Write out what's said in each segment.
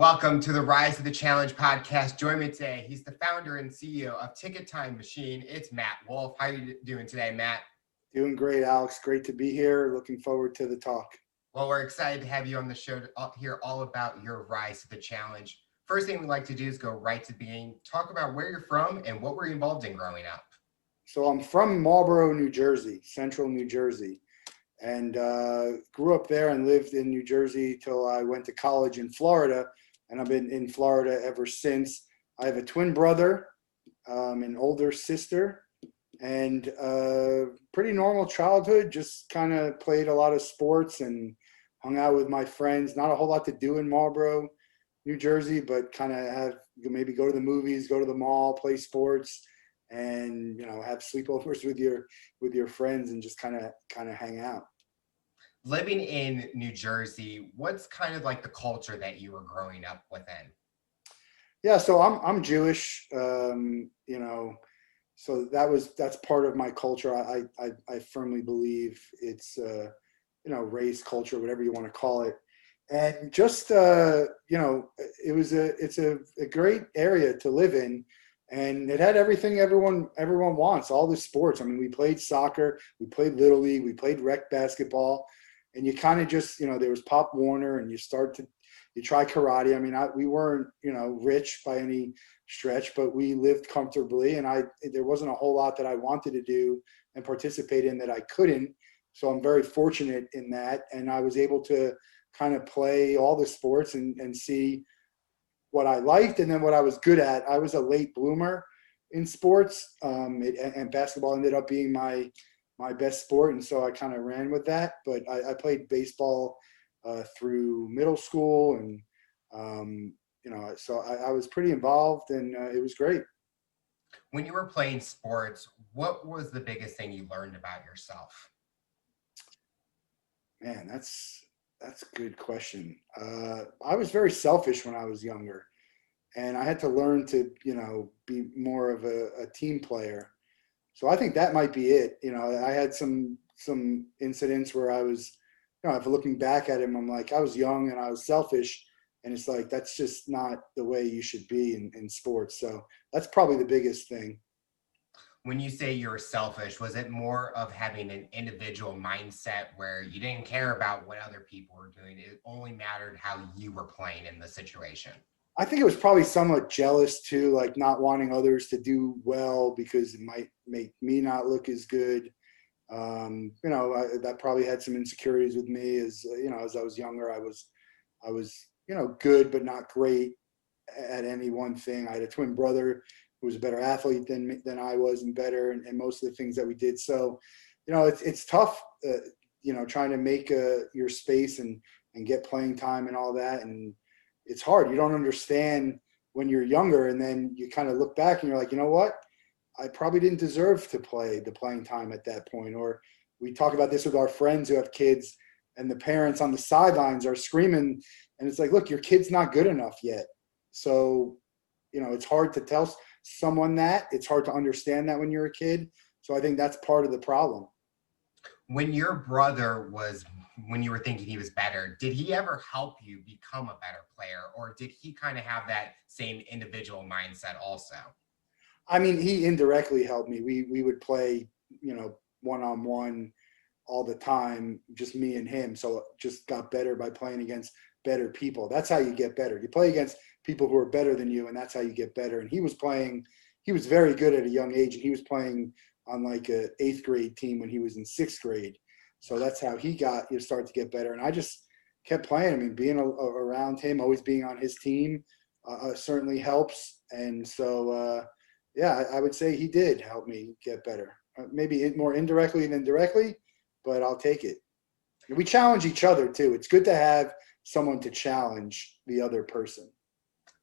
Welcome to the Rise of the Challenge podcast. Join me today. He's the founder and CEO of Ticket Time Machine. It's Matt Wolff. How are you doing today, Matt? Doing great, Alex. Great to be here. Looking forward to the talk. Well, we're excited to have you on the show to hear all about your Rise to the Challenge. First thing we'd like to do is go right to the beginning. Talk about where you're from and what were you involved in growing up. So I'm from Marlboro, New Jersey, central New Jersey, and grew up there and lived in New Jersey till I went to college in Florida, and I've been in Florida ever since. I have a twin brother, an older sister, and pretty normal childhood. Just kind of played a lot of sports and hung out with my friends. Not a whole lot to do in Marlboro, New Jersey, but kind of have maybe go to the movies, go to the mall, play sports, and have sleepovers with your friends and just kind of hang out. Living in New Jersey, what's kind of like the culture that you were growing up within? Yeah, so I'm Jewish, so that's part of my culture. I firmly believe it's race, culture, whatever you want to call it, and just it's a great area to live in, and it had everything everyone wants, all the sports. I mean, we played soccer, we played little league, we played rec basketball, and you kind of just there was Pop Warner, and you try karate. I mean, we weren't rich by any stretch, but we lived comfortably, and there wasn't a whole lot that I wanted to do and participate in that I couldn't. So I'm very fortunate in that, and I was able to kind of play all the sports and see what I liked and then what I was good at. I was a late bloomer in sports, and basketball ended up being my best sport, and so I kind of ran with that. But I played baseball through middle school, and so I was pretty involved, and it was great. When you were playing sports, what was the biggest thing you learned about yourself? Man, that's a good question. I was very selfish when I was younger, and I had to learn to be more of a team player. So I think that might be it. I had some incidents where I was, if looking back at him, I'm like, I was young and I was selfish, and it's like that's just not the way you should be in sports. So that's probably the biggest thing. When you say you're selfish, was it more of having an individual mindset where you didn't care about what other people were doing? It only mattered how you were playing in the situation. I think it was probably somewhat jealous too, like not wanting others to do well because it might make me not look as good. That probably had some insecurities with me as I was younger. I was good but not great at any one thing. I had a twin brother who was a better athlete than I was, and better, and most of the things that we did. So, it's tough, trying to make your space and get playing time and all that, and it's hard. You don't understand when you're younger, and then you kind of look back and you're like, you know what? I probably didn't deserve to play the playing time at that point. Or we talk about this with our friends who have kids, and the parents on the sidelines are screaming, and it's like, look, your kid's not good enough yet. So, it's hard to tell someone that. It's hard to understand that when you're a kid. So I think that's part of the problem. When your brother was, when you were thinking he was better, did he ever help you become a better player, or did he kind of have that same individual mindset also? I mean, he indirectly helped me. We would play, one on one all the time, just me and him. So just got better by playing against better people. That's how you get better. You play against people who are better than you, and that's how you get better. And he was very good at a young age, and he was playing on like a 8th grade team when he was in 6th grade. So that's how he started to get better. And I just kept playing him, and being around him, always being on his team certainly helps. And so, yeah, I would say he did help me get better. Maybe more indirectly than directly, but I'll take it. We challenge each other too. It's good to have someone to challenge the other person.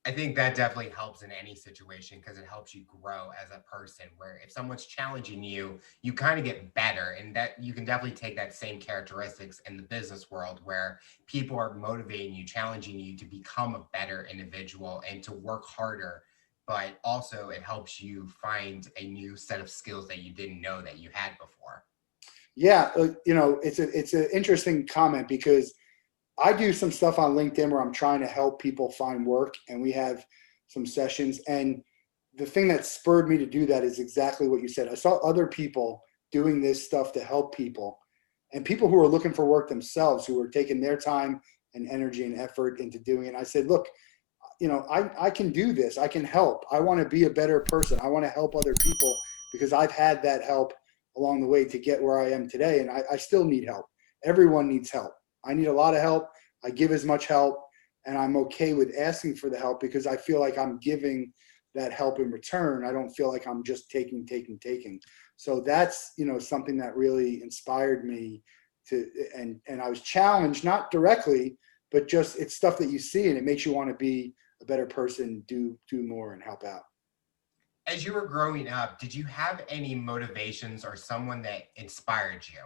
I think that definitely helps in any situation because it helps you grow as a person. Where if someone's challenging you, you kind of get better, and that you can definitely take that same characteristics in the business world where people are motivating you, challenging you to become a better individual and to work harder. But also, it helps you find a new set of skills that you didn't know that you had before. Yeah, it's an interesting comment because I do some stuff on LinkedIn where I'm trying to help people find work, and we have some sessions. And the thing that spurred me to do that is exactly what you said. I saw other people doing this stuff to help people, and people who are looking for work themselves, who are taking their time and energy and effort into doing it. And I said, look, I can do this. I can help. I want to be a better person. I want to help other people because I've had that help along the way to get where I am today. And I still need help. Everyone needs help. I need a lot of help. I give as much help, and I'm okay with asking for the help because I feel like I'm giving that help in return. I don't feel like I'm just taking. So that's, something that really inspired me to, and I was challenged, not directly, but just it's stuff that you see and it makes you want to be a better person, do more and help out. As you were growing up, did you have any motivations or someone that inspired you?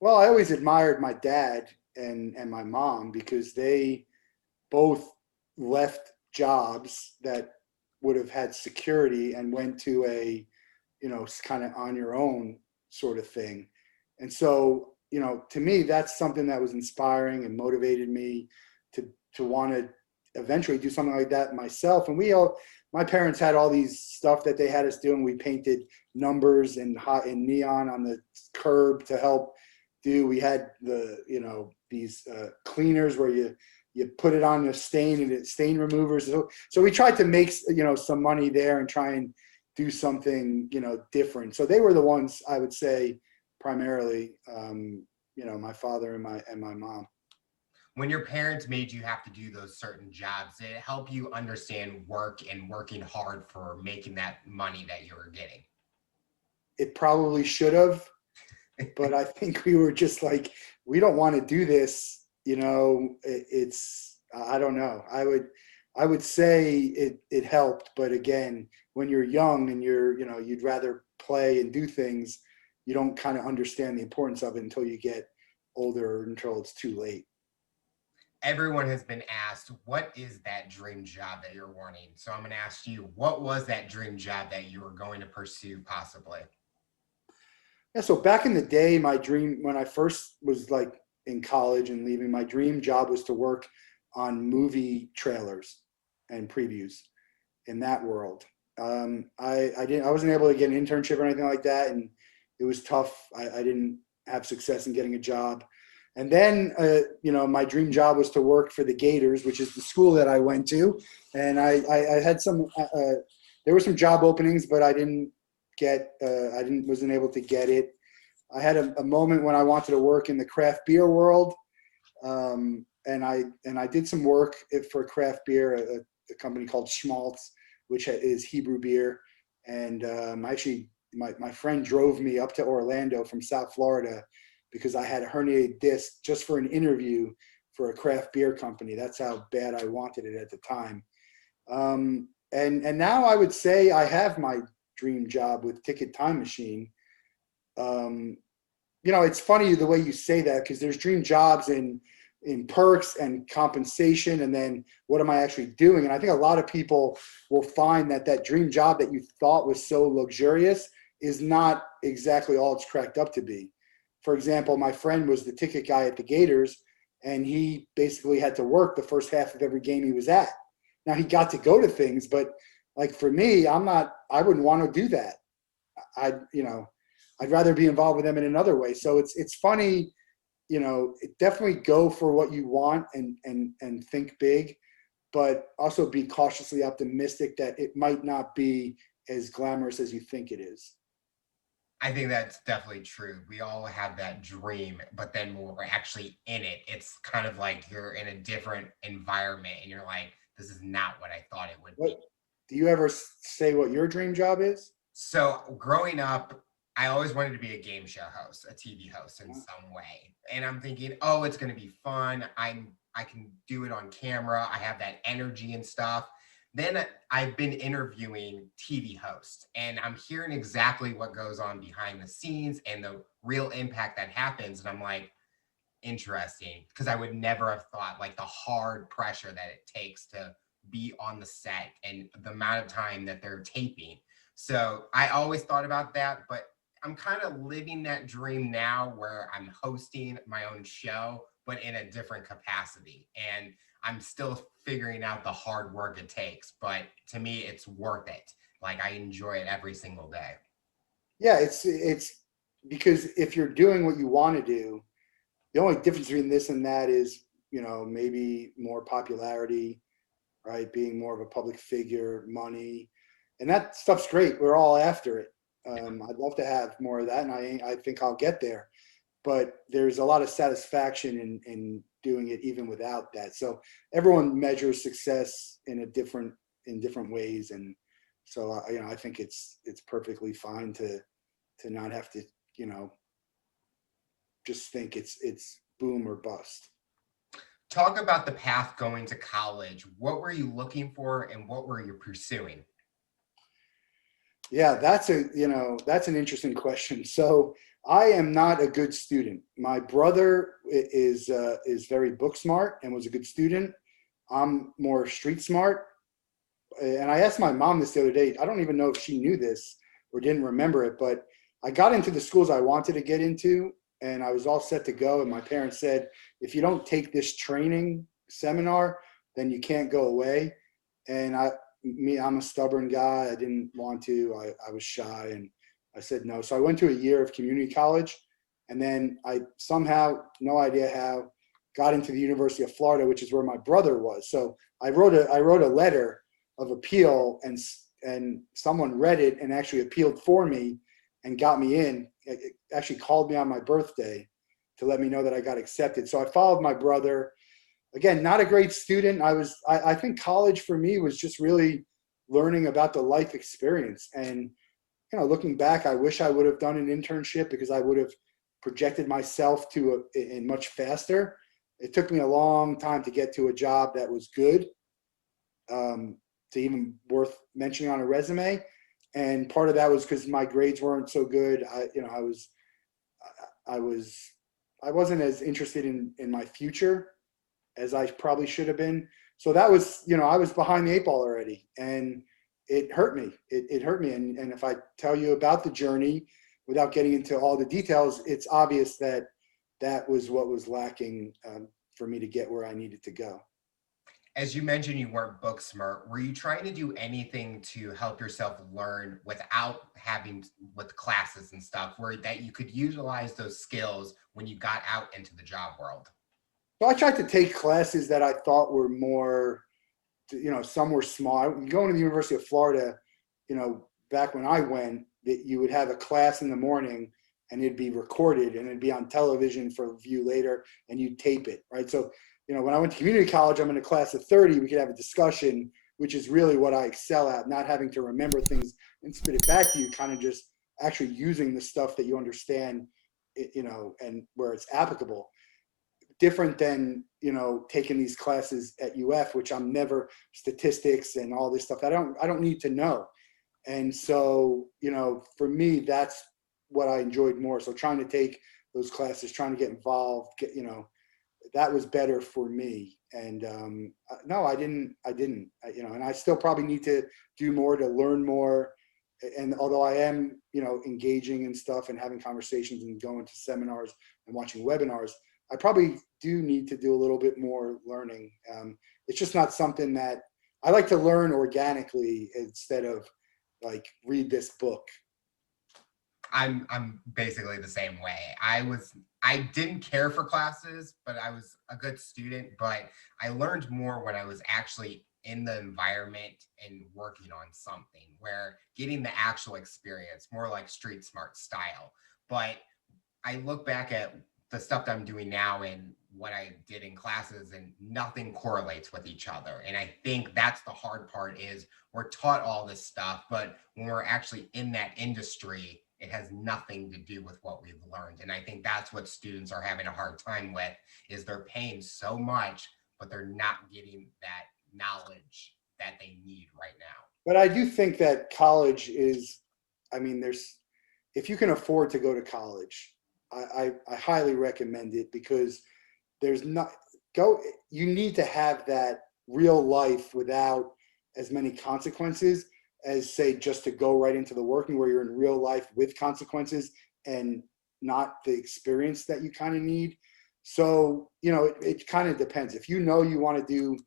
Well, I always admired my dad and my mom because they both left jobs that would have had security and went to a, kind of on your own sort of thing. And so, to me, that's something that was inspiring and motivated me to want to eventually do something like that myself. And my parents had all these stuff that they had us do, and we painted numbers and hot and neon on the curb to help do. We had these cleaners where you put it on the stain and it's stain removers. So we tried to make some money there and try and do something different. So they were the ones I would say primarily, my father and my mom. When your parents made you have to do those certain jobs, did it help you understand work and working hard for making that money that you were getting? It probably should have, but I think we were just like, we don't want to do this. It's I don't know. I would say it helped, but again, when you're young and you'd rather play and do things, you don't kind of understand the importance of it until you get older, until it's too late. Everyone has been asked, what is that dream job that you're wanting? So I'm going to ask you, what was that dream job that you were going to pursue possibly? Yeah, so back in the day, my dream when I first was like in college and leaving, my dream job was to work on movie trailers and previews in that world. I wasn't able to get an internship or anything like that, and it was tough. I didn't have success in getting a job. And then, my dream job was to work for the Gators, which is the school that I went to. And I had there were some job openings, but wasn't able to get it. I had a moment when I wanted to work in the craft beer world, and I did some work for craft beer, a company called Schmaltz, which is Hebrew beer. And actually, my friend drove me up to Orlando from South Florida because I had a herniated disc just for an interview for a craft beer company. That's how bad I wanted it at the time. And now I would say I have my dream job with Ticket Time Machine. Um, it's funny the way you say that because there's dream jobs in perks and compensation, and then what am I actually doing? And I think a lot of people will find that dream job that you thought was so luxurious is not exactly all it's cracked up to be. For example, my friend was the ticket guy at the Gators, and he basically had to work the first half of every game he was at. Now he got to go to things, but like for me, I wouldn't want to do that. I'd rather be involved with them in another way. So it's funny, definitely go for what you want and think big, but also be cautiously optimistic that it might not be as glamorous as you think it is. I think that's definitely true. We all have that dream, but then when we're actually in it, it's kind of like you're in a different environment and you're like, this is not what I thought it would be. What do you ever say what your dream job is? So growing up, I always wanted to be a game show host, a TV host in some way. And I'm thinking, oh, it's going to be fun. I can do it on camera. I have that energy and stuff. Then I've been interviewing TV hosts and I'm hearing exactly what goes on behind the scenes and the real impact that happens. And I'm like, interesting, because I would never have thought like the hard pressure that it takes to be on the set and the amount of time that they're taping. So I always thought about that, but I'm kind of living that dream now where I'm hosting my own show but in a different capacity. And I'm still figuring out the hard work it takes, but to me, it's worth it. Like I enjoy it every single day. Yeah, it's because if you're doing what you want to do, the only difference between this and that is, maybe more popularity, right? Being more of a public figure, money, and that stuff's great. We're all after it. I'd love to have more of that, and I think I'll get there. But there's a lot of satisfaction in doing it even without that. So everyone measures success in different ways, and so I think it's perfectly fine to not have to you know just think it's boom or bust. Talk about the path going to college. What were you looking for and what were you pursuing? Yeah, that's an interesting question. So I am not a good student. My brother is very book smart and was a good student. I'm more street smart. And I asked my mom this the other day. I don't even know if she knew this or didn't remember it, but I got into the schools I wanted to get into, and I was all set to go. And my parents said, if you don't take this training seminar, then you can't go away. And I'm a stubborn guy. I didn't want to. I was shy, and I said no. So I went to a year of community college, and then I somehow, no idea how, got into the University of Florida, which is where my brother was. So I wrote a letter of appeal, and someone read it and actually appealed for me and got me in. It actually called me on my birthday to let me know that I got accepted. So I followed my brother. Again, not a great student. I think college for me was just really learning about the life experience. And looking back, I wish I would have done an internship because I would have projected myself to in much faster. It took me a long time to get to a job that was good, to even worth mentioning on a resume. And part of that was because my grades weren't so good. I was, I wasn't as interested in my future as I probably should have been. So that was, I was behind the eight ball already, and it hurt me. It hurt me. And if I tell you about the journey without getting into all the details, it's obvious that that was what was lacking, for me to get where I needed to go. As you mentioned, you weren't book smart. Were you trying to do anything to help yourself learn without having with classes and stuff, where that you could utilize those skills when you got out into the job world? So I tried to take classes that I thought were more, some were small. Going to the University of Florida, back when I went, that you would have a class in the morning and it'd be recorded and it'd be on television for view later, and you'd tape it, right? So, when I went to community college, I'm in a class of 30, we could have a discussion, which is really what I excel at, not having to remember things and spit it back to you, kind of just actually using the stuff that you understand, and where it's applicable. Different than taking these classes at UF, which I'm never, statistics and all this stuff I don't need to know. And so for me, that's what I enjoyed more. So trying to take those classes, trying to get involved, that was better for me. And no, I didn't, and I still probably need to do more to learn more. And although I am engaging in stuff and having conversations and going to seminars and watching webinars, I probably do need to do a little bit more learning. It's just not something that I like to learn organically instead of like read this book. I'm basically the same way. I didn't care for classes, but I was a good student, but I learned more when I was actually in the environment and working on something where getting the actual experience, more like street smart style. But I look back at the stuff that I'm doing now and what I did in classes, and nothing correlates with each other. And I think that's the hard part is we're taught all this stuff, but when we're actually in that industry, it has nothing to do with what we've learned. And I think that's what students are having a hard time with is they're paying so much, but they're not getting that knowledge that they need right now. But I do think that college is, I mean, if you can afford to go to college, I highly recommend it because there's not, you need to have that real life without as many consequences as say just to go right into the working where you're in real life with consequences and not the experience that you kind of need. So, it kind of depends. If you know you want to do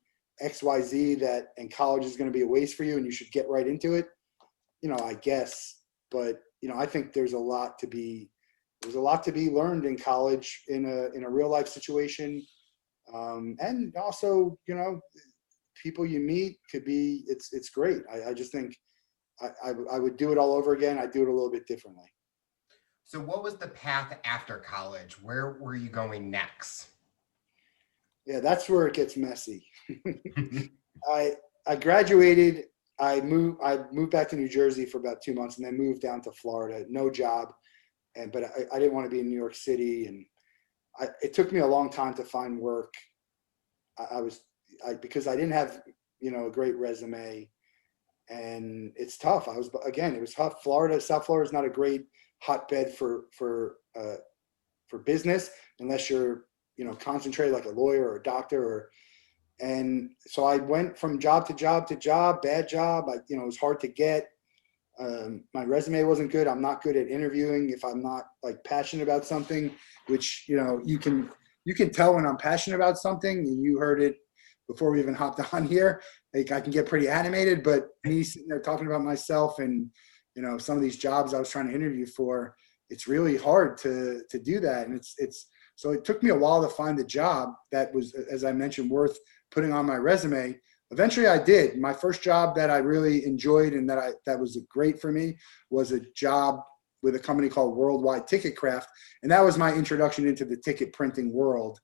XYZ and college is going to be a waste for you and you should get right into it, I guess. But, I think there's a lot to be learned in college in a real life situation. And also, people you meet it's great. I just think I would do it all over again. I'd do it a little bit differently. So, what was the path after college? Where were you going next? Yeah, that's where it gets messy. I I graduated. I moved back to New Jersey for about 2 months, and then moved down to Florida. No job, but I didn't want to be in New York City, and it took me a long time to find work. I was because I didn't have a great resume, and it's tough. It was tough. South Florida is not a great hotbed for business unless you're concentrated like a lawyer or a doctor. And so I went from job to job to job. Bad job. It was hard to get. My resume wasn't good. I'm not good at interviewing if I'm not like passionate about something, which you can tell when I'm passionate about something. And you heard it before we even hopped on here. Like I can get pretty animated, but me sitting there talking about myself and some of these jobs I was trying to interview for, it's really hard to do that. And it's so it took me a while to find the job that was, as I mentioned, worth putting on my resume. Eventually I did. My first job that I really enjoyed and that was great for me was a job with a company called Worldwide Ticket Craft. And that was my introduction into the ticket printing world.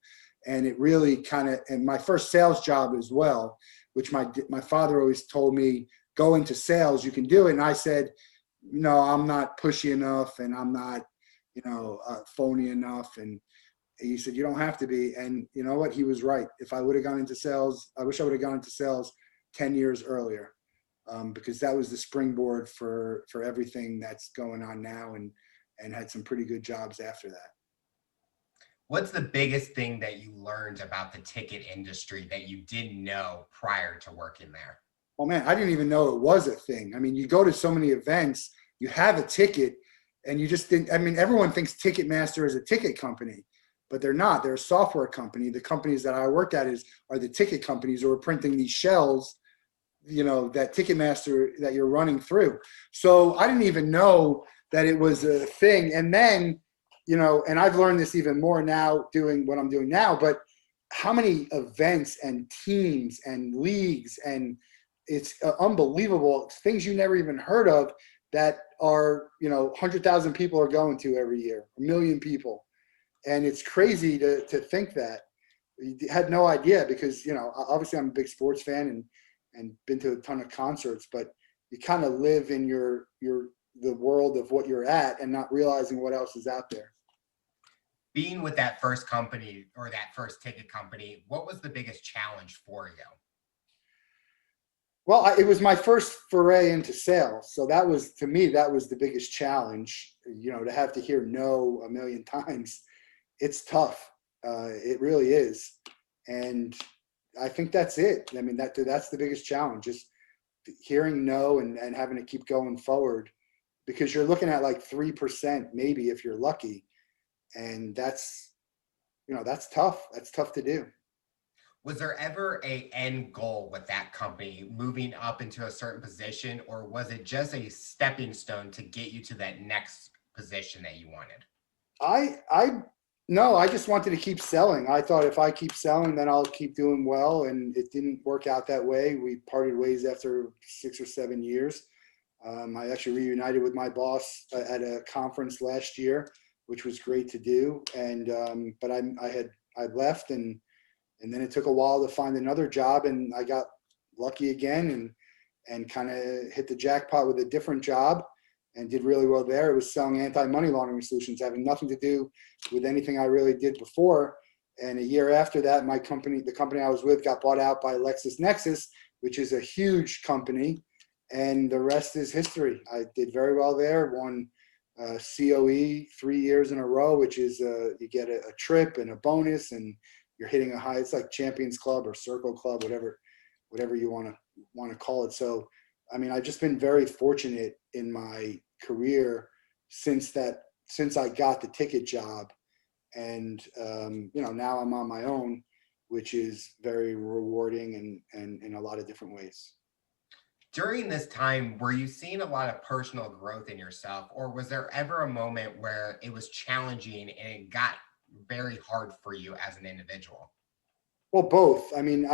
And it really and my first sales job as well, which my father always told me, go into sales, you can do it. And I said, no, I'm not pushy enough and I'm not, phony enough. And he said, you don't have to be. And you know what? He was right. If I would have gone into sales, I wish I would have gone into sales 10 years earlier, because that was the springboard for everything that's going on now, and had some pretty good jobs after that. What's the biggest thing that you learned about the ticket industry that you didn't know prior to working there? Oh man, I didn't even know it was a thing. I mean, you go to so many events, you have a ticket, and you just think, I mean, everyone thinks Ticketmaster is a ticket company, but they're not. They're a software company. The companies that I worked at are the ticket companies who are printing these shells, that Ticketmaster that you're running through. So I didn't even know that it was a thing. And then, and I've learned this even more now doing what I'm doing now, but how many events and teams and leagues, and it's unbelievable, things you never even heard of that are, 100,000 people are going to every year, 1 million people. And it's crazy to think that. You had no idea because, obviously I'm a big sports fan and been to a ton of concerts, but you kind of live in the world of what you're at and not realizing what else is out there. Being with that first company or that first ticket company, what was the biggest challenge for you? Well, it was my first foray into sales. So to me, that was the biggest challenge, to have to hear no 1 million times. It's tough. It really is. And I think that's it. I mean, that's the biggest challenge, just hearing no and having to keep going forward, because you're looking at like 3%, maybe if you're lucky. And that's tough. That's tough to do. Was there ever a end goal with that company moving up into a certain position, or was it just a stepping stone to get you to that next position that you wanted? I no, I just wanted to keep selling. I thought if I keep selling, then I'll keep doing well. And it didn't work out that way. We parted ways after 6 or 7 years. I actually reunited with my boss at a conference last year, which was great to do. And but I left, and then it took a while to find another job, and I got lucky again and kind of hit the jackpot with a different job and did really well there. It was selling anti-money laundering solutions, having nothing to do with anything I really did before. And a year after that, the company I was with, got bought out by LexisNexis, which is a huge company, and the rest is history. I did very well there, won COE 3 years in a row, which is you get a trip and a bonus, and you're hitting a high. It's like Champions Club or Circle Club, whatever you want to call it. So, I mean, I've just been very fortunate in my career since I got the ticket job, And, now I'm on my own, which is very rewarding and in a lot of different ways. During this time, were you seeing a lot of personal growth in yourself, or was there ever a moment where it was challenging and it got very hard for you as an individual? Well, both. I mean,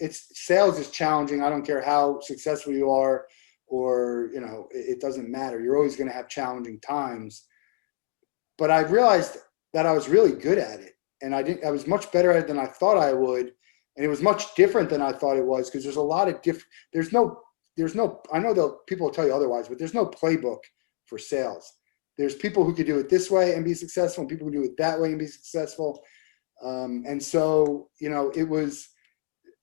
it's sales is challenging. I don't care how successful you are, or it doesn't matter. You're always going to have challenging times. But I realized that I was really good at it, and I was much better at it than I thought I would, and it was much different than I thought it was because there's a lot of different. There's no. I know that people will tell you otherwise, but there's no playbook for sales. There's people who could do it this way and be successful, and people who do it that way and be successful. And so, it was,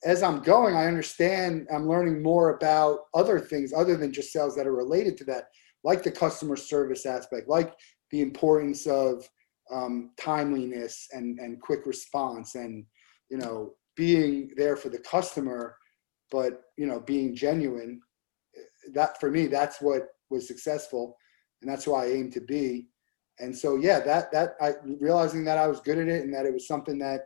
as I'm going, I understand I'm learning more about other things other than just sales that are related to that, like the customer service aspect, like the importance of timeliness and quick response and, being there for the customer, but, being genuine. That for me, that's what was successful. And that's who I aim to be. And so, yeah, that I realizing that I was good at it and that it was something that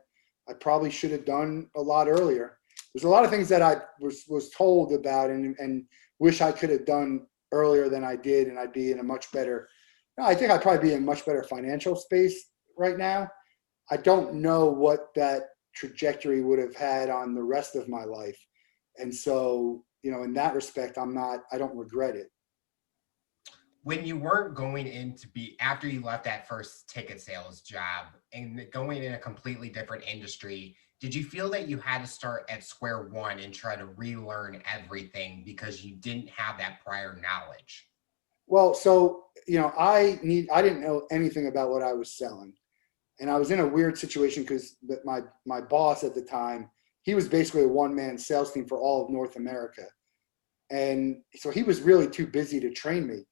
I probably should have done a lot earlier. There's a lot of things that I was told about and wish I could have done earlier than I did, and I'd be in a much better. I think I'd probably be in a much better financial space right now. I don't know what that trajectory would have had on the rest of my life, and so in that respect, I don't regret it. When you weren't going in to be after you left that first ticket sales job and going in a completely different industry, did you feel that you had to start at square one and try to relearn everything because you didn't have that prior knowledge? Well, so I didn't know anything about what I was selling, and I was in a weird situation because my boss at the time, he was basically a one man sales team for all of North America, and so he was really too busy to train me.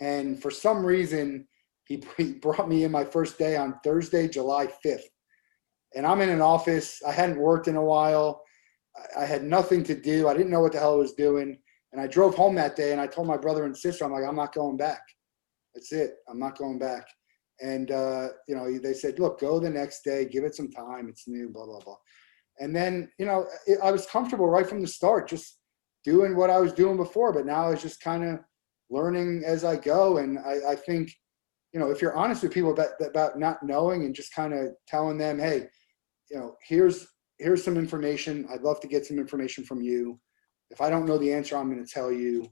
And for some reason, he brought me in my first day on Thursday, July 5th, and I'm in an office. I hadn't worked in a while. I had nothing to do. I didn't know what the hell I was doing. And I drove home that day and I told my brother and sister, I'm like, I'm not going back. That's it. I'm not going back. And, they said, look, go the next day, give it some time. It's new, blah, blah, blah. And then, I was comfortable right from the start, just doing what I was doing before. But now I was just kind of learning as I go. And I think, if you're honest with people about not knowing and just kind of telling them, hey, here's some information. I'd love to get some information from you. If I don't know the answer, I'm going to tell you.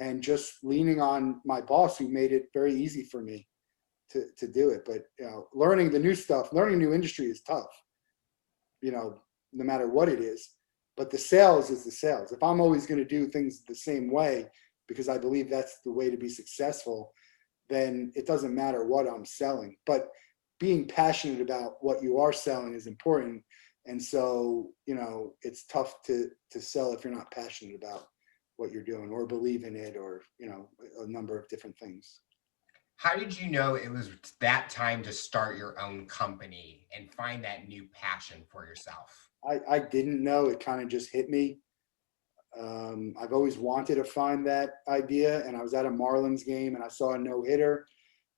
And just leaning on my boss, who made it very easy for me to do it. But learning the new stuff, learning a new industry is tough. No matter what it is. But the sales is the sales. If I'm always going to do things the same way because I believe that's the way to be successful, then it doesn't matter what I'm selling. But being passionate about what you are selling is important. And so, it's tough to sell if you're not passionate about what you're doing or believe in it or, a number of different things. How did you know it was that time to start your own company and find that new passion for yourself? I didn't know. It kind of just hit me. I've always wanted to find that idea. And I was at a Marlins game and I saw a no-hitter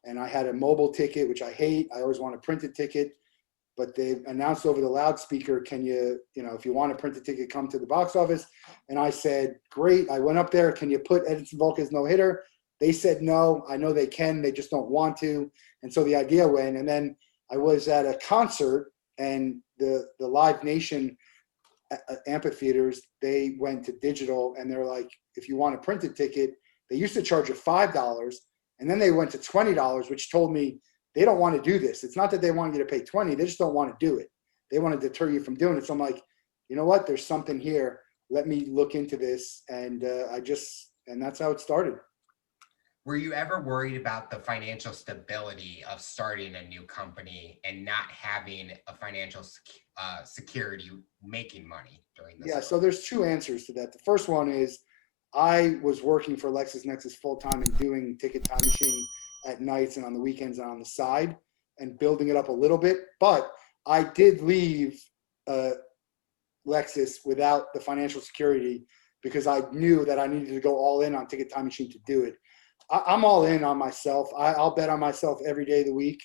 and I had a mobile ticket, which I hate. I always want a printed ticket. But they announced over the loudspeaker, can you, if you want to print a ticket, come to the box office. And I said, great. I went up there. Can you put Edinson Volquez no hitter? They said, no, I know they can. They just don't want to. And so the idea went. And then I was at a concert and the Live Nation amphitheaters, they went to digital and they're like, if you want a printed ticket, they used to charge you $5. And then they went to $20, which told me, they don't want to do this. It's not that they want you to pay 20. They just don't want to do it. They want to deter you from doing it. So I'm like, you know what? There's something here. Let me look into this. And and that's how it started. Were you ever worried about the financial stability of starting a new company and not having a financial security making money during this Yeah. time? So there's two answers to that. The first one is I was working for LexisNexis full time and doing Ticket Time Machine at nights and on the weekends and on the side and building it up a little bit. But I did leave Lexus without the financial security because I knew that I needed to go all in on Ticket Time Machine to do it. I'm all in on myself. I'll bet on myself every day of the week.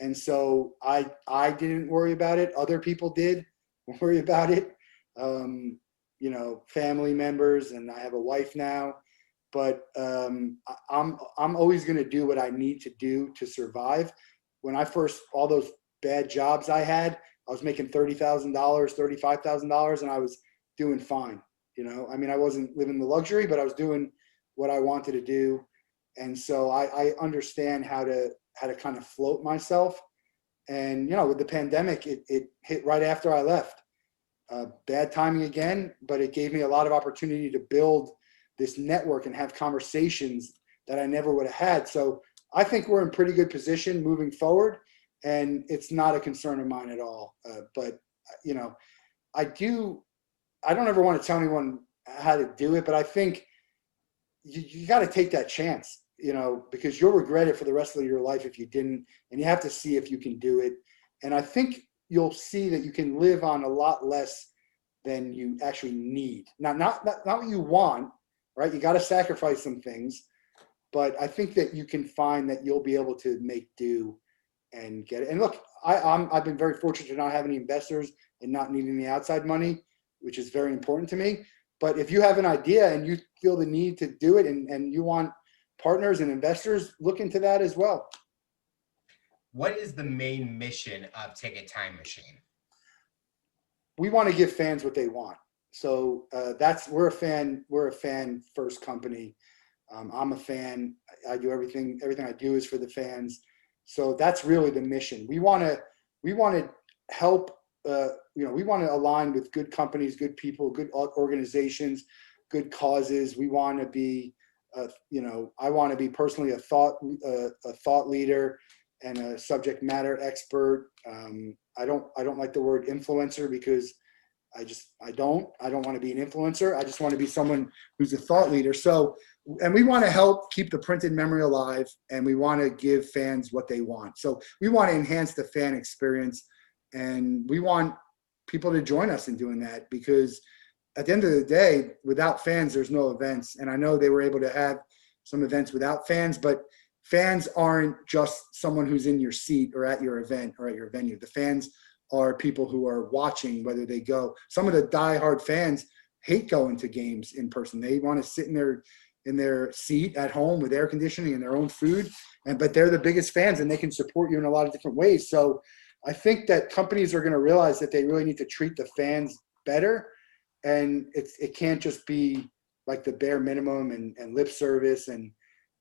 And so I didn't worry about it. Other people did worry about it. Um, family members, and I have a wife now. But I'm always going to do what I need to do to survive. When I first, all those bad jobs I had, I was making $30,000, $35,000, and I was doing fine. I mean, I wasn't living the luxury, but I was doing what I wanted to do. And so I understand how to kind of float myself. And with the pandemic, it hit right after I left. Bad timing again, but it gave me a lot of opportunity to build this network and have conversations that I never would have had. So I think we're in pretty good position moving forward, and it's not a concern of mine at all. But you know, I do. I don't ever want to tell anyone how to do it, but I think you got to take that chance, because you'll regret it for the rest of your life if you didn't, and you have to see if you can do it. And I think you'll see that you can live on a lot less than you actually need. Not what you want, right? You got to sacrifice some things, but I think that you can find that you'll be able to make do and get it. And look, I've been very fortunate to not have any investors and not needing the outside money, which is very important to me. But if you have an idea and you feel the need to do it, and you want partners and investors, look into that as well. What is the main mission of Ticket Time Machine? We want to give fans what they want. So we're a fan first company. I'm a fan. I do everything I do is for the fans. So that's really the mission. We want to help. We want to align with good companies, good people, good organizations, good causes. We want to be, I want to be personally a thought leader and a subject matter expert. I don't like the word influencer, because I don't want to be an influencer. I just want to be someone who's a thought leader. So, and we want to help keep the printed memory alive, and we want to give fans what they want. So we want to enhance the fan experience, and we want people to join us in doing that, because at the end of the day, without fans, there's no events. And I know they were able to have some events without fans, but fans aren't just someone who's in your seat or at your event or at your venue. The fans are people who are watching, whether they go. Some of the diehard fans hate going to games in person. They want to sit in their seat at home with air conditioning and their own food, but they're the biggest fans, and they can support you in a lot of different ways. So I think that companies are going to realize that they really need to treat the fans better, and it can't just be like the bare minimum and lip service and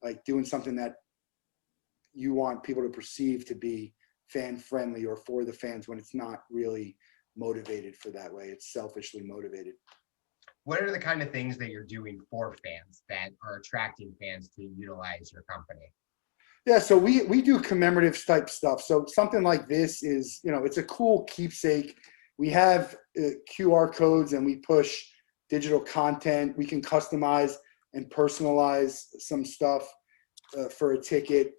like doing something that you want people to perceive to be fan friendly or for the fans, when it's not really motivated for that way. It's selfishly motivated. What are the kind of things that you're doing for fans that are attracting fans to utilize your company? Yeah, so we do commemorative type stuff. So something like this is, it's a cool keepsake. We have QR codes, and we push digital content. We can customize and personalize some stuff for a ticket.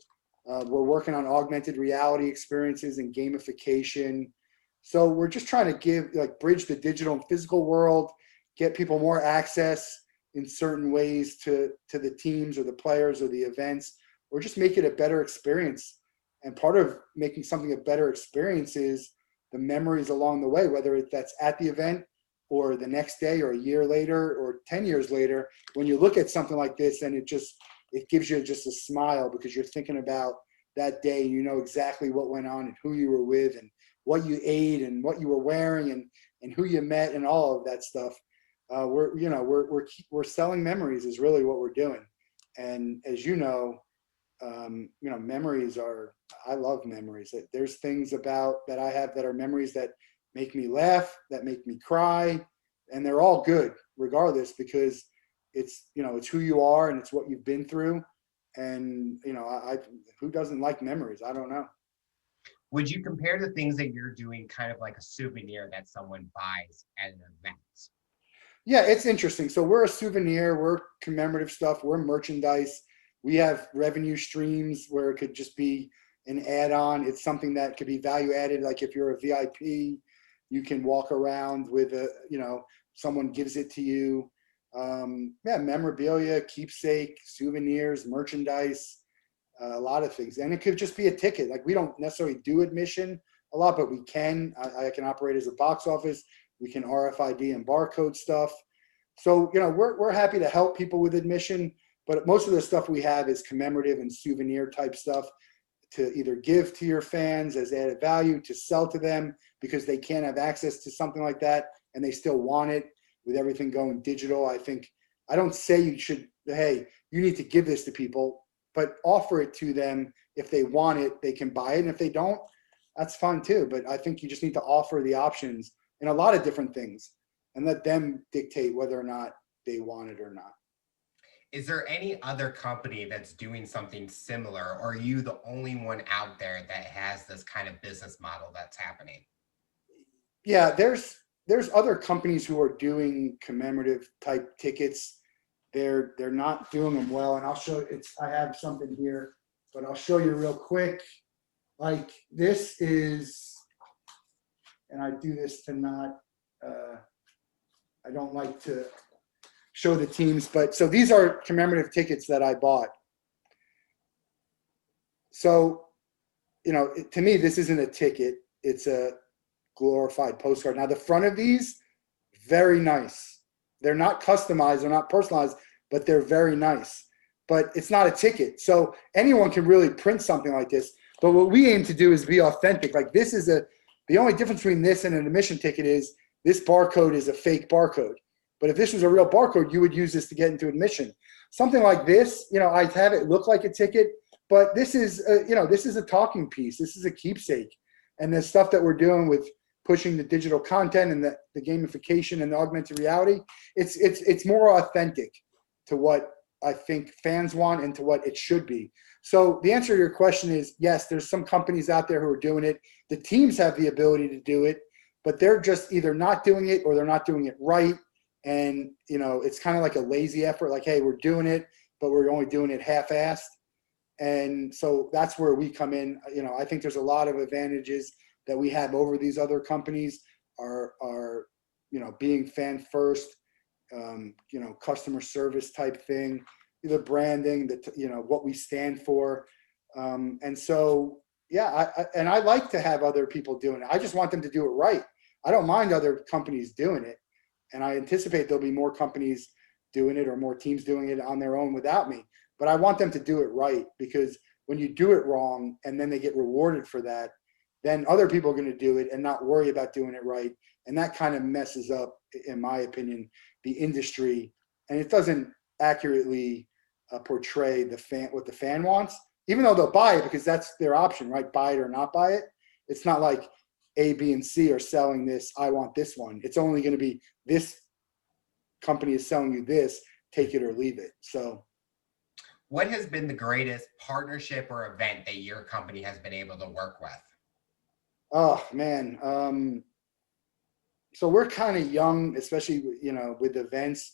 We're working on augmented reality experiences and gamification. So we're just trying to bridge the digital and physical world, get people more access in certain ways to the teams or the players or the events, or just make it a better experience. And part of making something a better experience is the memories along the way, whether that's at the event or the next day or a year later or 10 years later. When you look at something like this, and it gives you just a smile, because you're thinking about that day, and you know exactly what went on and who you were with and what you ate and what you were wearing and who you met and all of that stuff. We're selling memories is really what we're doing. And as memories I love memories. There's things about that I have that are memories that make me laugh, that make me cry, and they're all good regardless, because it's who you are and it's what you've been through. And who doesn't like memories? I don't know. Would you compare the things that you're doing kind of like a souvenir that someone buys at an event? Yeah, it's interesting. So we're a souvenir, we're commemorative stuff, we're merchandise. We have revenue streams where it could just be an add-on. It's something that could be value added. Like if you're a VIP, you can walk around with someone gives it to you. Memorabilia, keepsake, souvenirs, merchandise. a lot of things. And it could just be a ticket. Like, we don't necessarily do admission a lot, but we can. I can operate as a box office. We can RFID and barcode stuff. So, we're happy to help people with admission, but most of the stuff we have is commemorative and souvenir type stuff to either give to your fans as added value, to sell to them because they can't have access to something like that and they still want it. With everything going digital, I don't say you should, hey, you need to give this to people, but offer it to them. If they want it, they can buy it. And if they don't, that's fine too. But I think you just need to offer the options in a lot of different things and let them dictate whether or not they want it or not. Is there any other company that's doing something similar, or are you the only one out there that has this kind of business model that's happening? Yeah, there's other companies who are doing commemorative type tickets. They're not doing them well, and I'll show I have something here, but I'll show you real quick. Like, this is, and I do this to not, I don't like to show the teams, but so these are commemorative tickets that I bought. So, to me, this isn't a ticket. It's a glorified postcard. Now, the front of these, very nice. They're not customized, they're not personalized, but they're very nice. But it's not a ticket. So anyone can really print something like this. But what we aim to do is be authentic. Like, this is the only difference between this and an admission ticket is this barcode is a fake barcode. But if this was a real barcode, you would use this to get into admission. Something like this, I have it look like a ticket, but this is, this is a talking piece. This is a keepsake. And the stuff that we're doing with pushing the digital content and the gamification and the augmented reality, it's more authentic to what I think fans want and to what it should be. So the answer to your question is yes, there's some companies out there who are doing it. The teams have the ability to do it, but they're just either not doing it or they're not doing it right. And, it's kind of like a lazy effort, like, hey, we're doing it, but we're only doing it half-assed. And so that's where we come in. I think there's a lot of advantages that we have over these other companies are being fan first, customer service type thing, the branding, what we stand for. And so, yeah, I like to have other people doing it. I just want them to do it right. I don't mind other companies doing it. And I anticipate there'll be more companies doing it or more teams doing it on their own without me. But I want them to do it right, because when you do it wrong and then they get rewarded for that, then other people are going to do it and not worry about doing it right. And that kind of messes up, in my opinion, the industry. And it doesn't accurately portray what the fan wants, even though they'll buy it because that's their option, right? Buy it or not buy it. It's not like A, B, and C are selling this. I want this one. It's only going to be this company is selling you this, take it or leave it. So what has been the greatest partnership or event that your company has been able to work with? Oh, man. So we're kind of young, especially, with events.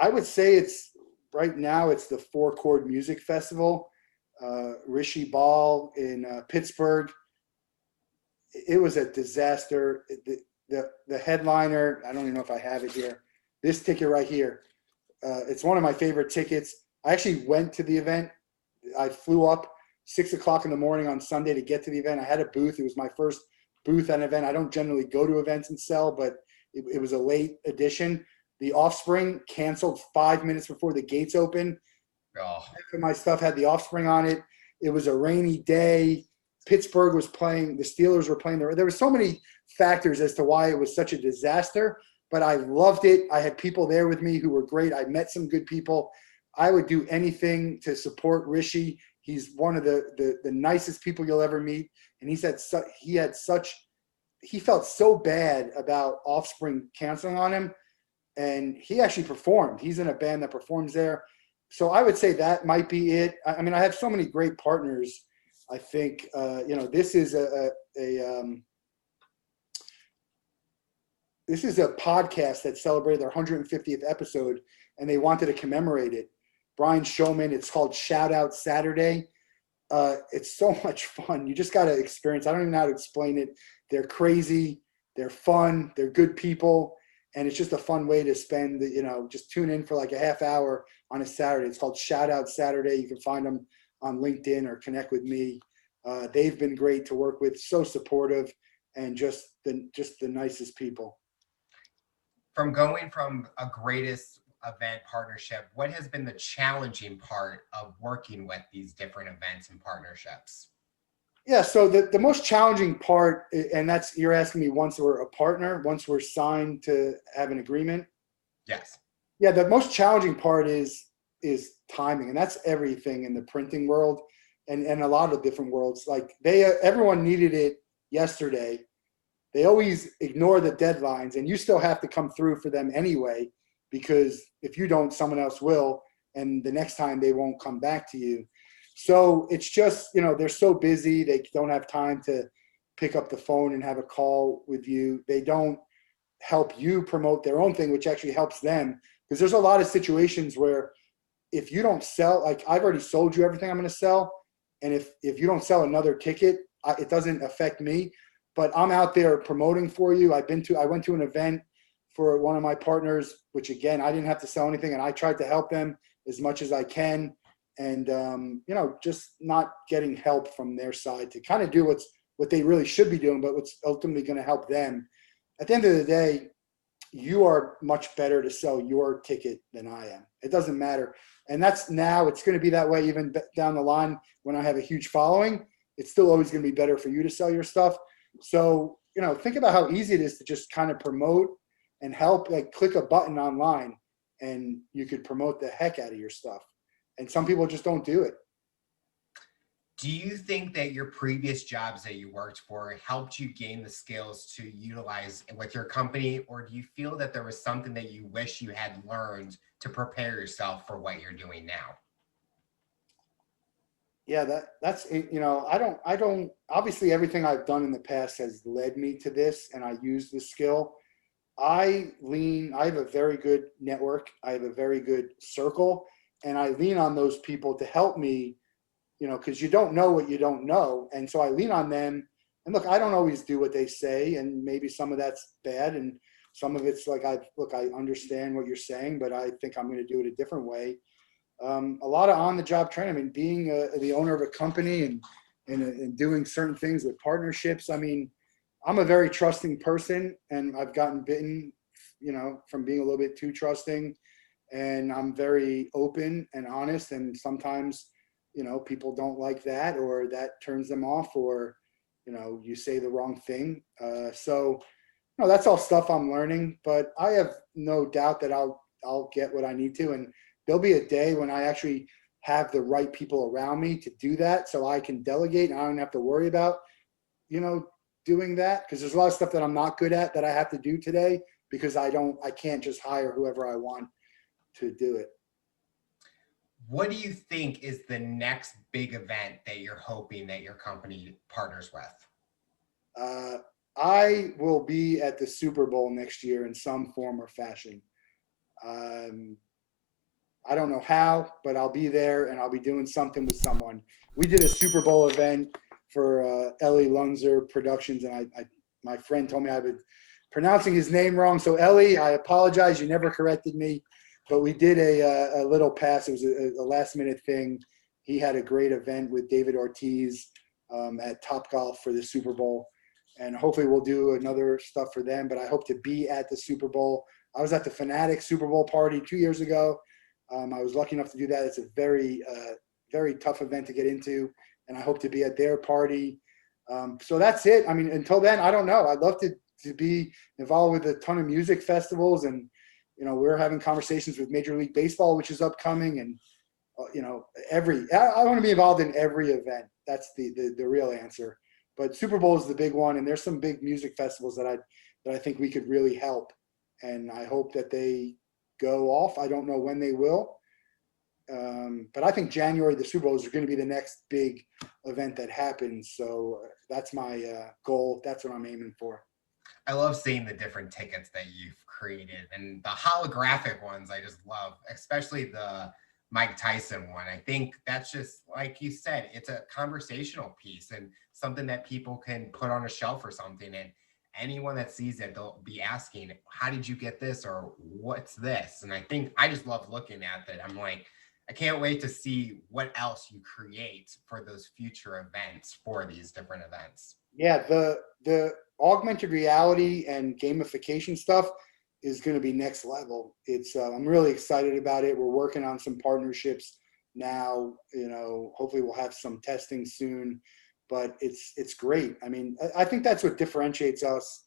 I would say right now it's the Four Chord Music Festival, Rishi Ball in Pittsburgh. It was a disaster. The headliner, I don't even know if I have it here. This ticket right here. It's one of my favorite tickets. I actually went to the event. I flew up 6 o'clock in the morning on Sunday to get to the event. I had a booth. It was my first booth at an event. I don't generally go to events and sell, but it was a late edition. The Offspring canceled 5 minutes before the gates opened. Oh. My stuff had the Offspring on it. It was a rainy day. Pittsburgh was playing. The Steelers were playing. There were so many factors as to why it was such a disaster, but I loved it. I had people there with me who were great. I met some good people. I would do anything to support Rishi. He's one of the nicest people you'll ever meet. And he felt so bad about Offspring canceling on him. And he actually performed. He's in a band that performs there. So I would say that might be it. I mean, I have so many great partners. I think, this is this is a podcast that celebrated their 150th episode, and they wanted to commemorate it. Brian Showman, it's called Shout Out Saturday. It's so much fun. You just got to experience. I don't even know how to explain it. They're crazy. They're fun. They're good people. And it's just a fun way to spend, just tune in for like a half hour on a Saturday. It's called Shout Out Saturday. You can find them on LinkedIn or connect with me. They've been great to work with, so supportive, and just the nicest people. From going from a greatest event partnership, what has been the challenging part of working with these different events and partnerships? Yeah, so the most challenging part, and that's, you're asking me once we're a partner, once we're signed to have an agreement. Yes. Yeah, the most challenging part is timing, and that's everything in the printing world, and a lot of different worlds. Like everyone needed it yesterday. They always ignore the deadlines, and you still have to come through for them anyway, because if you don't, someone else will, and the next time they won't come back to you. So it's just, they're so busy, they don't have time to pick up the phone and have a call with you. They don't help you promote their own thing, which actually helps them, because there's a lot of situations where if you don't sell, like I've already sold you everything I'm going to sell, and if you don't sell another ticket, it doesn't affect me, but I'm out there promoting for you. I went to an event for one of my partners, which again, I didn't have to sell anything, and I tried to help them as much as I can, and just not getting help from their side to kind of do what they really should be doing, but what's ultimately going to help them. At the end of the day, you are much better to sell your ticket than I am. It doesn't matter. And that's, now it's going to be that way even down the line when I have a huge following. It's still always going to be better for you to sell your stuff. So, think about how easy it is to just kind of promote and help, like click a button online and you could promote the heck out of your stuff. And some people just don't do it. Do you think that your previous jobs that you worked for helped you gain the skills to utilize with your company, or do you feel that there was something that you wish you had learned to prepare yourself for what you're doing now? Yeah, that's it. I don't obviously everything I've done in the past has led me to this, and I use the skill. I have a very good network. I have a very good circle, and I lean on those people to help me, because you don't know what you don't know. And so I lean on them. And look, I don't always do what they say, and maybe some of that's bad, and some of it's like, I understand what you're saying, but I think I'm going to do it a different way. A lot of on the job training. I mean, being the owner of a company, and doing certain things with partnerships. I mean, I'm a very trusting person, and I've gotten bitten, from being a little bit too trusting. And I'm very open and honest. And sometimes, people don't like that, or that turns them off, or, you say the wrong thing. So, that's all stuff I'm learning, but I have no doubt that I'll get what I need to. And there'll be a day when I actually have the right people around me to do that, so I can delegate and I don't have to worry about, you know, doing that, because there's a lot of stuff that I'm not good at that I have to do today, because I can't just hire whoever I want to do it. What do you think is the next big event that you're hoping that your company partners with? Uh, I will be at the Super Bowl next year in some form or fashion. Um, I don't know how, but I'll be there, and I'll be doing something with someone. We did a Super Bowl event for Ellie Lunzer Productions, and my friend told me I was pronouncing his name wrong. So Ellie, I apologize. You never corrected me, but we did a little pass. It was a last minute thing. He had a great event with David Ortiz at Top Golf for the Super Bowl, and hopefully we'll do another stuff for them. But I hope to be at the Super Bowl. I was at the Fanatic Super Bowl party 2 years ago. I was lucky enough to do that. It's a very tough event to get into, and I hope to be at their party. So that's it. I mean, until then, I don't know. I'd love to be involved with a ton of music festivals, and we're having conversations with Major League Baseball, which is upcoming, and I want to be involved in every event. That's the real answer. But Super Bowl is the big one, and there's some big music festivals that I think we could really help, and I hope that they go off. I don't know when they will, but I think January, the Super Bowl is going to be the next big event that happens. So that's my goal. That's what I'm aiming for. I love seeing the different tickets that you've created, and the holographic ones I just love, especially the Mike Tyson one. I think that's just like you said, it's a conversational piece and something that people can put on a shelf or something. And anyone that sees it, they'll be asking, how did you get this? Or what's this? And I think I just love looking at that. I'm like, I can't wait to see what else you create for those future events for these different events. Yeah, the augmented reality and gamification stuff is going to be next level. It's I'm really excited about it. We're working on some partnerships now. You know, hopefully we'll have some testing soon, but it's great. I mean, I think that's what differentiates us.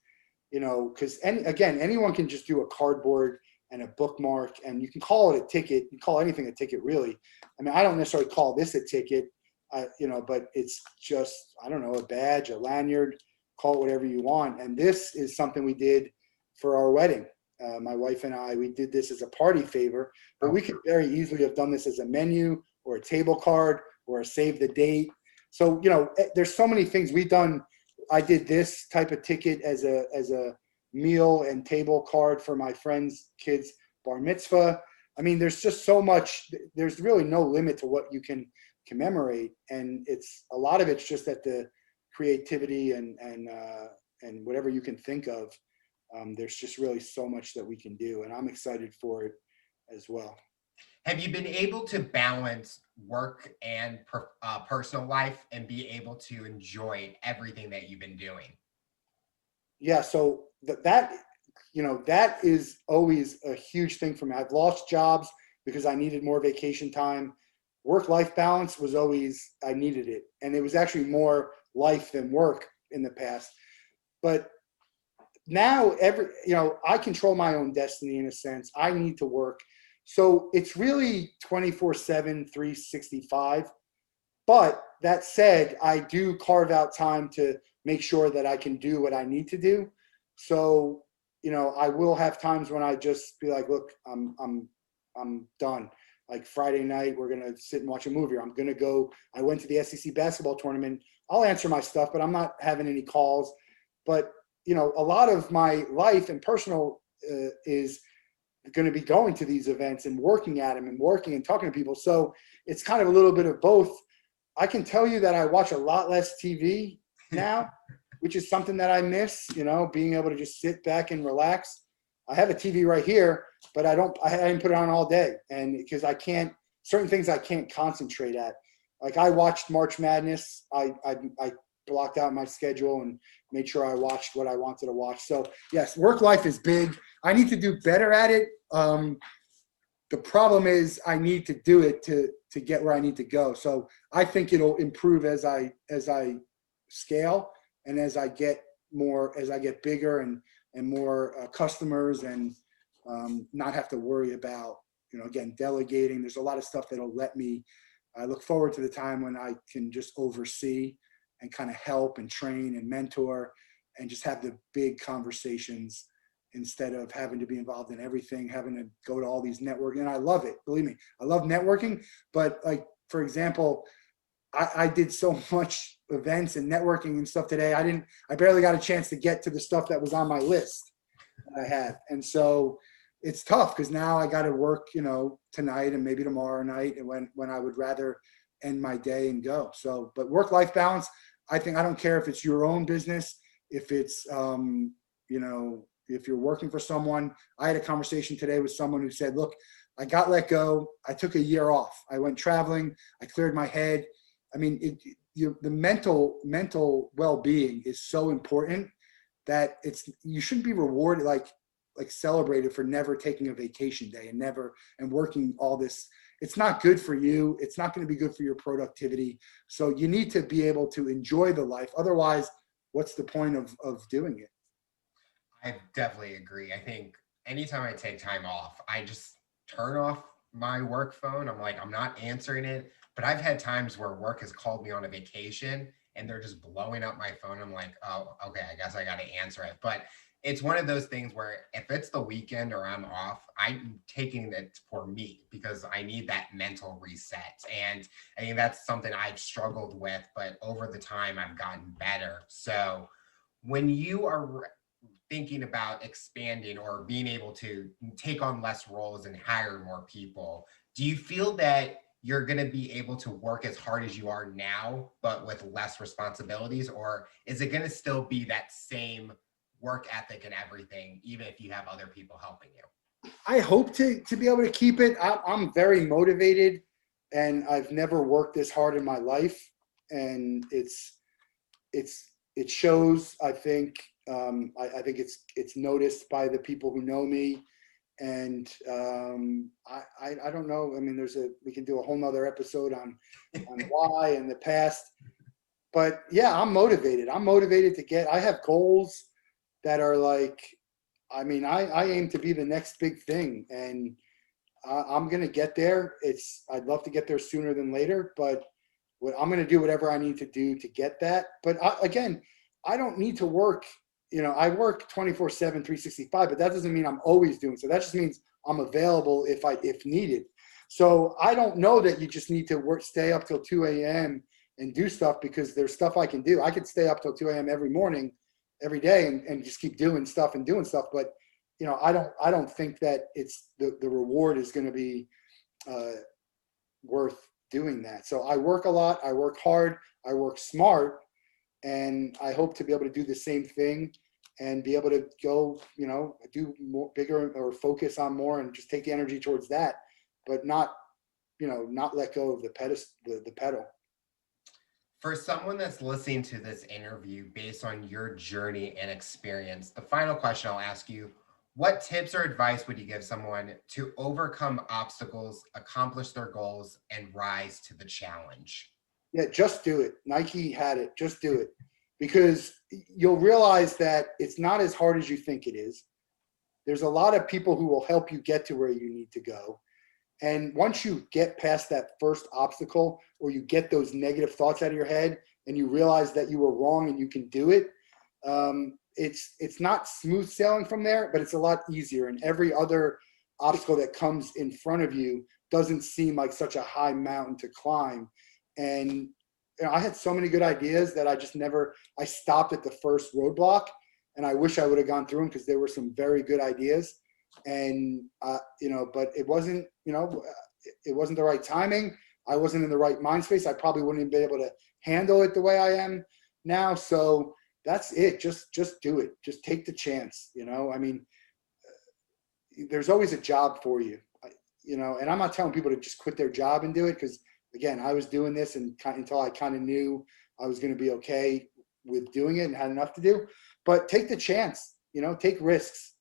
You know, because again, anyone can just do a cardboard and a bookmark, and you can call it a ticket. You can call anything a ticket, really. I mean, I don't necessarily call this a ticket. You know, but it's just, I don't know, a badge, a lanyard, call it whatever you want. And this is something we did for our wedding. My wife and I, we did this as a party favor, but Oh, we could very easily have done this as a menu or a table card or a save the date. So, you know, there's so many things we've done. I did this type of ticket as a meal and table card for my friend's kids' bar mitzvah. I mean, there's just so much, there's really no limit to what you can commemorate, and it's a lot of it's just that the creativity and whatever you can think of. There's just really so much that we can do, and I'm excited for it as well. have you been able to balance work and personal life and be able to enjoy everything that you've been doing? Yeah, so that you know, that is always a huge thing for me. I've lost jobs because I needed more vacation time. Work-life balance was always, I needed it, and it was actually more life than work in the past. But now you know, I control my own destiny in a sense. I need to work, so it's really 24/7, 365. But that said, I do carve out time to make sure that I can do what I need to do. So, you know, I will have times when I just be like, look, I'm done. Like Friday night, we're gonna sit and watch a movie. Or I'm gonna go. I went to the SEC basketball tournament. I'll answer my stuff, but I'm not having any calls. But you know, a lot of my life and personal is going to be going to these events and working at them and working and talking to people. So it's kind of a little bit of both. I can tell you that I watch a lot less TV now, which is something that I miss, you know, being able to just sit back and relax. I have a TV right here, but I didn't put it on all day. And because I can't, certain things I can't concentrate at. Like I watched March Madness. I blocked out my schedule and made sure I watched what I wanted to watch. So yes, work life is big. I need to do better at it. The problem is I need to do it to get where I need to go. So I think it'll improve as I scale and as I get bigger and more customers and not have to worry about, you know, again, delegating. There's a lot of stuff that'll let me. I look forward to the time when I can just oversee and kind of help and train and mentor and just have the big conversations instead of having to be involved in everything, having to go to all these networking. And I love it. Believe me, I love networking. But like, for example, I did so much events and networking and stuff today. I barely got a chance to get to the stuff that was on my list that I had. And so it's tough because now I got to work, you know, tonight and maybe tomorrow night, and when I would rather end my day and go. So, but work-life balance, I think, I don't care if it's your own business, if it's, you know, if you're working for someone. I had a conversation today with someone who said, look, I got let go. I took a year off. I went traveling. I cleared my head. I mean, the mental well-being is so important that you shouldn't be rewarded, like celebrated for never taking a vacation day and working all this. It's not good for you. It's not going to be good for your productivity. So you need to be able to enjoy the life. Otherwise, what's the point of doing it? I definitely agree. I think anytime I take time off, I just turn off my work phone. I'm like, I'm not answering it. But I've had times where work has called me on a vacation and they're just blowing up my phone. I'm like, oh, okay, I guess I got to answer it. But it's one of those things where if it's the weekend or I'm off, I'm taking it for me because I need that mental reset. And I think that's something I've struggled with, but over the time I've gotten better. So when you are thinking about expanding or being able to take on less roles and hire more people, do you feel that you're going to be able to work as hard as you are now, but with less responsibilities? Or is it going to still be that same work ethic and everything, even if you have other people helping you? I hope to be able to keep it. I'm very motivated and I've never worked this hard in my life. And it shows. I think I think it's noticed by the people who know me. And I don't know. I mean, we can do a whole nother episode on why and the past. But yeah, I'm motivated. I'm motivated to I have goals that are like, I mean, I aim to be the next big thing, and I'm going to get there. I'd love to get there sooner than later, but I'm going to do whatever I need to do to get that. But again, I don't need to work. I work 24/7, 365, but that doesn't mean I'm always doing so. That just means I'm available if needed. So I don't know that you just need to stay up till 2 a.m. and do stuff, because there's stuff I can do. I could stay up till 2 a.m. every morning, every day, and just keep doing stuff and doing stuff. But I don't think that it's the reward is going to be worth doing that. So I work a lot, I work hard, I work smart, and I hope to be able to do the same thing and be able to go, do more bigger, or focus on more, and just take the energy towards that, but not let go of the pedal. For someone that's listening to this interview based on your journey and experience, the final question I'll ask you: what tips or advice would you give someone to overcome obstacles, accomplish their goals, and rise to the challenge? Yeah, just do it. Nike had it. Just do it, because you'll realize that it's not as hard as you think it is. There's a lot of people who will help you get to where you need to go. And once you get past that first obstacle, or you get those negative thoughts out of your head, and you realize that you were wrong and you can do it, it's not smooth sailing from there, but it's a lot easier. And every other obstacle that comes in front of you doesn't seem like such a high mountain to climb. And I had so many good ideas that I stopped at the first roadblock, and I wish I would have gone through them, because there were some very good ideas. And but it wasn't the right timing. I wasn't in the right mind space. I probably wouldn't even be able to handle it the way I am now. So that's it. Just do it. Just take the chance. I mean, there's always a job for you. And I'm not telling people to just quit their job and do it, because again, I was doing this until I kind of knew I was going to be okay with doing it and had enough to do. But take the chance. Take risks.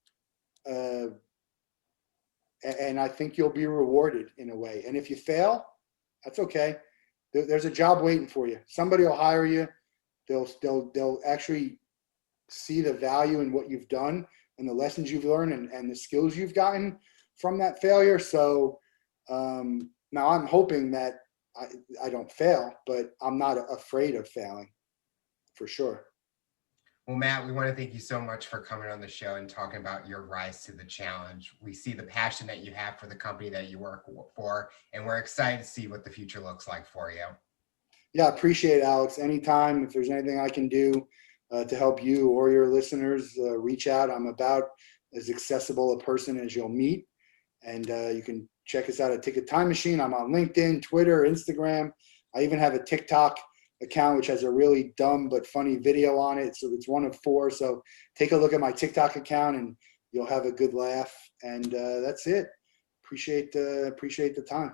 And I think you'll be rewarded in a way. And if you fail, that's okay. There's a job waiting for you. Somebody will hire you. They'll actually see the value in what you've done and the lessons you've learned, and the skills you've gotten from that failure. So now I'm hoping that I don't fail, but I'm not afraid of failing, for sure. Well, Matt, we want to thank you so much for coming on the show and talking about your rise to the challenge. We see the passion that you have for the company that you work for, and we're excited to see what the future looks like for you. Yeah, appreciate it, Alex. Anytime, if there's anything I can do to help you or your listeners, reach out. I'm about as accessible a person as you'll meet. And you can check us out at Ticket Time Machine. I'm on LinkedIn, Twitter, Instagram. I even have a TikTok account, which has a really dumb but funny video on it. So it's one of 4. So take a look at my TikTok account, and you'll have a good laugh. And that's it. Appreciate the time.